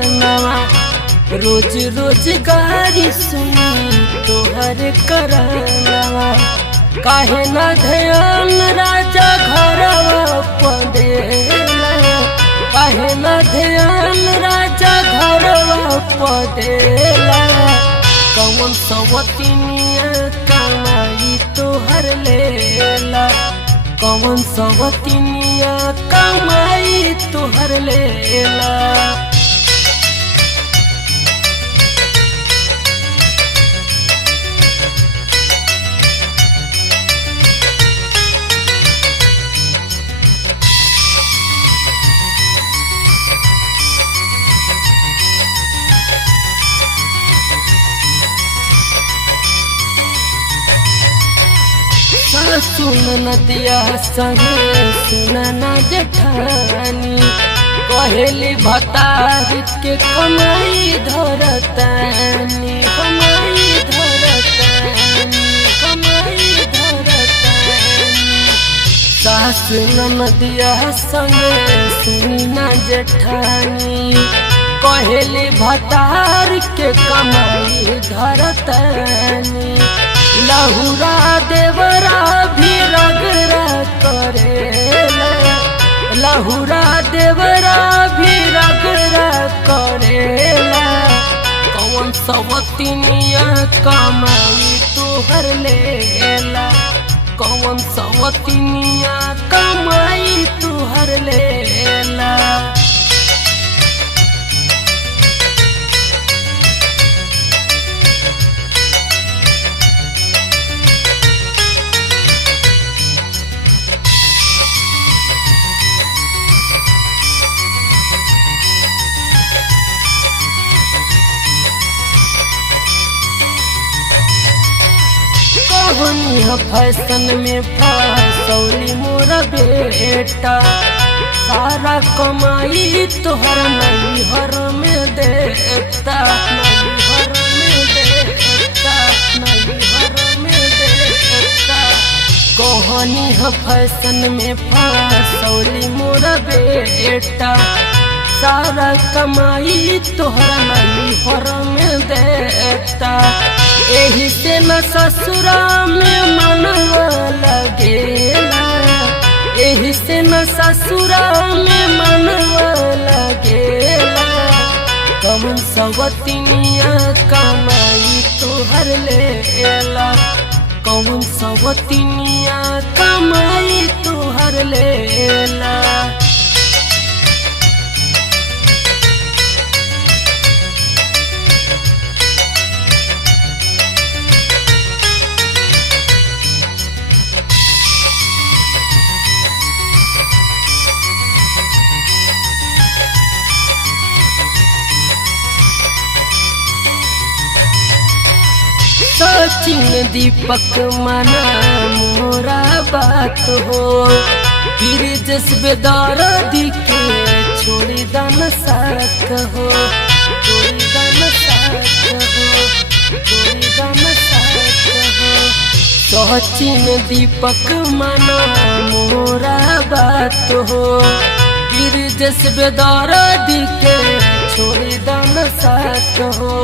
मनवा रोज रोज गारी सुनी तोहर करनवा। काहे न ध्यान राजा घरवा पदेला, काहे न ध्यान राजा घरवा पदेला। कौन सवतिनिया कमाई तोहर लेला, कौन सवतिनिया कमाई तोहर लेला। सुन नदिया संगे सुन न जेठानी, कहेली भतार के कमाई धरतानी, कमाई धरतानी, कमाई धरतानी। सासु नदिया संगे सुनी न जेठानी, कहेली भतार के कमाई धरतानी। लहुरा देवरा भी रगरा करेला, लहुरा देवरा भी रगरा करेला। कौन सवतिनिया कमाई तोहर लेला, कौन सवतिनिया कमाई तोहर लेला। कहनी फैशन में फसौली मोरा बेटा, सारा कमाई तोहर नैहर में देता, नैहर में देता, नैहर में देता। कहनी फैशन में फसौली मोरा बेटा, सारा कमाई तोहर नैहर में देता। एही से न ससुरा में मनवा लगेला, एही से न ससुरा में मनवा लगेला। कौन सवतिनिया कमाई तोहर लेला, कौन सवतिनिया कमाई तोहर लेला। सचिन दीपक मना मोरा बात हो, फिर जज्बे दर्दी के छोड़ी दान साथ हो, छोड़ी दान साथ हो, छोड़ी दान साथ हो। सचिन दीपक मना मोरा बात हो, फिर जज्बे दर्दी के छोड़ी दान साथ हो।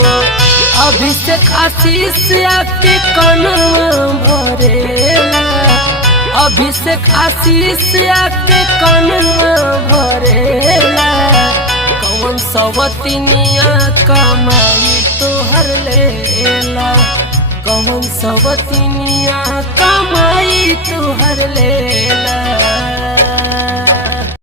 अभिषेक आशीष आके कनवा भरेला, अभिषेक आशीष आके कनवा भरेला। कौन सवतिनिया कमाई तोहर लेला, कौन सवतिनिया कमाई तोहर लेला।